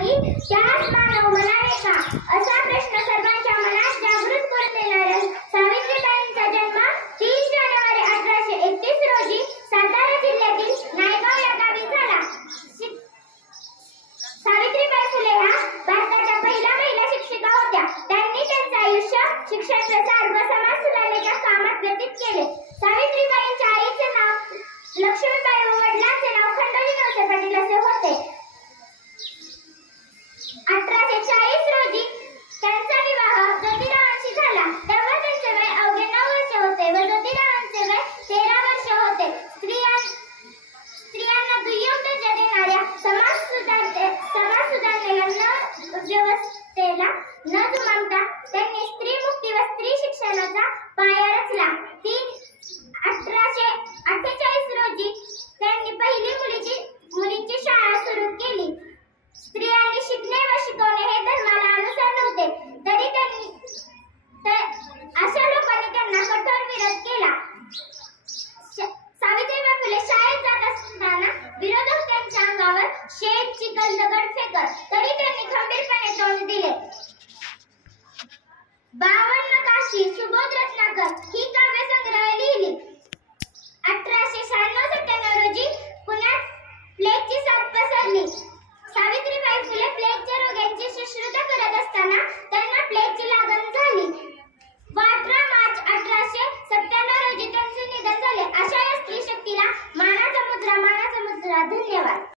नाही त्यास मानव म्हणावे का असा प्रश्न सर्वांच्या मनात जागृत करून देणाऱ्या सावित्रीबाईंचा जन्म 30 जानेवारी 1831 रोजी सातारा जिल्ह्यातील नायगाव या गावी झाला. सावित्रीबाई फुले ह्या भारताच्या पहिल्या महिला शिक्षिका होत्या. त्यांनी त्यांचे आयुष्य शिक्षण प्रसार व समाज सुधारणेच्या कामात व्यतीत केले. सावित्रीबाईंच्या आईचे नाव लक्ष्मीबाई व वडिलांचे नाव खंडोजी नवसे पाटील असे होते. 1840 रोजी त्यांचा विवाह ज्योतिरावांशी झाला. तेव्हा त्यांचे वय अवघे 9 वर्ष होते व ज्योतिरावांचे वय 13 वर्ष होते. स्त्रियांना दुय्यम दर्जा देणाऱ्या समाज सुधारणेला व्यवस्थेला न जुमानता त्यांनी स्त्री मुक्ती व स्त्री शिक्षणाचा पाया रचला. 1848 रोजी त्यांनी पहिली मुलींची शाळा सुरू केली. स्त्रियांनी शिकणे व शिकवणे हे धर्माला अनुसार नव्हते, तरी अशा लोकांनी त्यांना कठोर विरोध केला. सावित्रीबाई फुले शाळेत जात असताना विरोधक त्यांच्या अंगावर शेत, चिखल, दगड फेकत, तरी त्यांनी खंबीरपणे तोंड दिले. 52 काशी सुबोध रत्नाकर ही काव्यसंग्रह लिहिली. 1896-97 रोजी पुण्यात प्लेगची साथ पसरली. सावित्रीबाई फुले प्लेगच्या रोग्यांची शुश्रूषा करत असताना